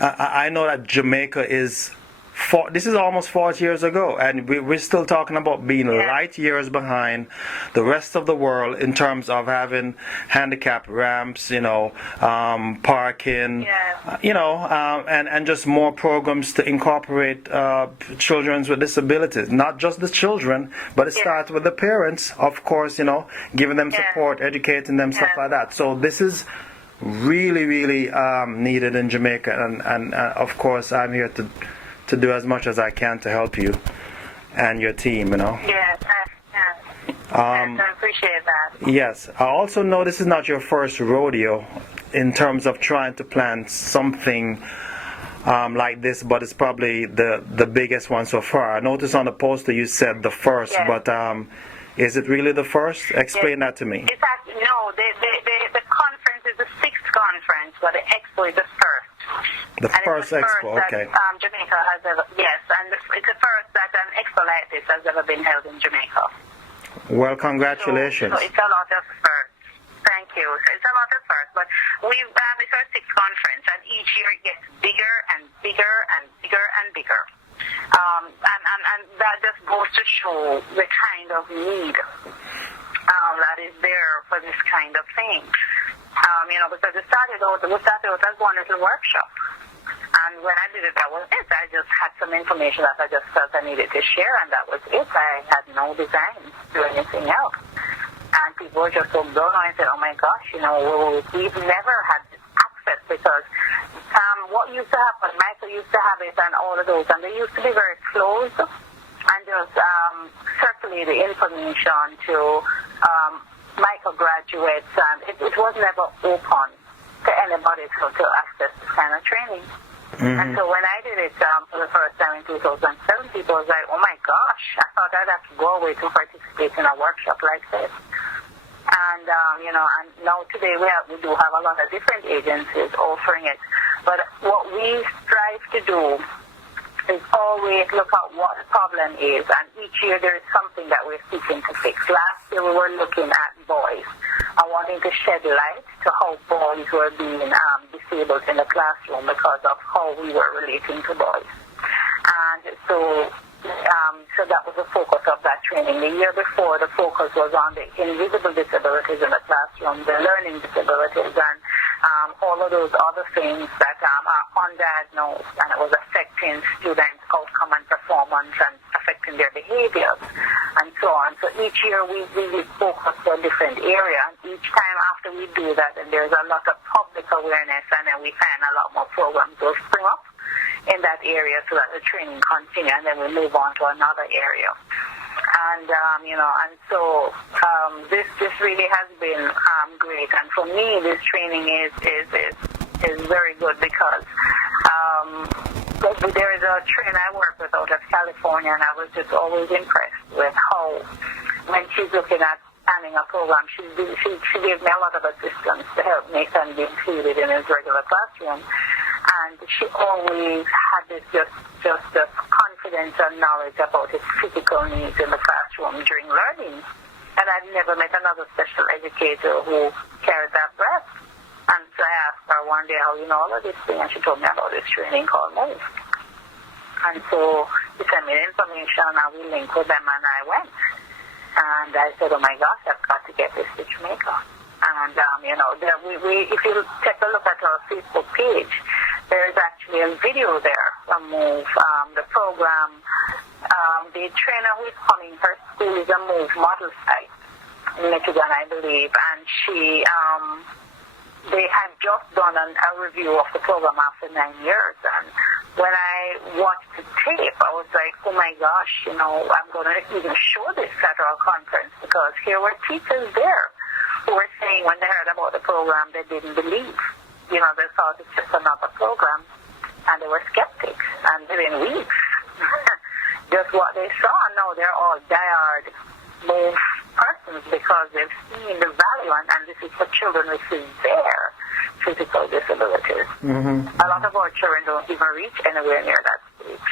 I know that Jamaica is. This is almost 40 years ago, and we're still talking about being light years behind the rest of the world in terms of having handicap ramps, parking, and just more programs to incorporate children with disabilities. Not just the children, but it starts with the parents, of course, giving them support, educating them, stuff like that. So this is really, really needed in Jamaica, and of course, I'm here to do as much as I can to help you and your team, Yes, I appreciate that. Yes. I also know this is not your first rodeo in terms of trying to plan something like this, but it's probably the biggest one so far. I noticed on the poster you said the first, but is it really the first? Explain that to me. It's actually, no, the conference is the 6th conference, but the expo is the first. The first expo, okay. That, Jamaica has ever, yes, and it's the first that an expo like this has ever been held in Jamaica. Well, congratulations. So it's a lot of firsts. Thank you. So it's a lot of firsts, but it's our 6th conference, and each year it gets bigger and bigger and bigger and bigger. And that just goes to show the kind of need that is there for this kind of thing. Because we started out as one little workshop. And when I did it, that was it. I just had some information that I just felt I needed to share, and that was it. I had no design to do anything else. And people were just so blown away and said, oh my gosh, we've never had access, because what used to happen, Michael used to have it and all of those, and they used to be very closed and just circulate the information to Michael graduates, and it was never open to anybody to access this kind of training. Mm-hmm. And so when I did it for the first time in 2007, people was like, oh my gosh, I thought I'd have to go away to participate in a workshop like this. And, and now today we do have a lot of different agencies offering it. But what we strive to do is always look at what the problem is, and each year there is something that we're seeking to fix. Last year we were looking at boys and wanting to shed light to how boys were being disabled in the classroom because of how we were relating to boys. And so that was the focus of that training. The year before, the focus was on the invisible disabilities in the classroom, the learning disabilities, and all of those other things that are undiagnosed, and it was affecting students' outcome and performance and affecting their behaviors and so on. So each year we really focus on a different area, and each time after we do that, and there's a lot of public awareness, and then we find a lot more programs will spring up in that area so that the training continues, and then we move on to another area. And, and so this really has been great. And for me, this training is very good because there is a trainer I work with out of California, and I was just always impressed with how, when she's looking at planning a program, she gave me a lot of assistance to help Nathan be included in his regular classroom. And she always had this just confidence and knowledge about his physical needs in the classroom during learning. And I'd never met another special educator who carried that breadth. And so I asked her one day, how you know all of this thing? And she told me about this training called MOVE. And so she sent me the information, and we linked with them, and I went. And I said, oh my gosh, I've got to get this to Jamaica. And, if you take a look at our Facebook page, there is actually a video there from MOVE, the program. The trainer who is coming, her school is a MOVE model site in Michigan, I believe, and they had just done a review of the program after 9 years, and when I watched the tape, I was like, oh my gosh, I'm going to even show this at our conference, because here were teachers there who were saying when they heard about the program, they didn't believe. They thought it's just another program, and they were skeptics, and within weeks, just what they saw, now they're all diehard MOVE persons because they've seen the value, and this is for children with severe physical disabilities. Mm-hmm. A lot of our children don't even reach anywhere near that stage.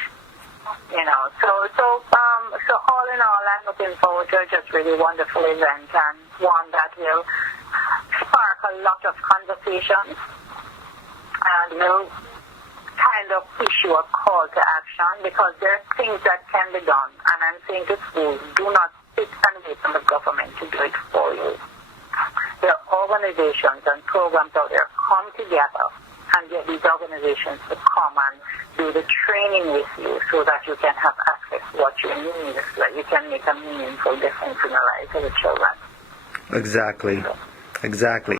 So all in all, I'm looking forward to a just really wonderful event, and one that will spark a lot of conversations and will of issue a call to action because there are things that can be done. And I'm saying to schools, do not sit and wait on the government to do it for you. There are organizations and programs out there. Come together and get these organizations to come and do the training with you so that you can have access to what you need, so that you can make a meaningful difference in the lives of the children. Exactly. Exactly.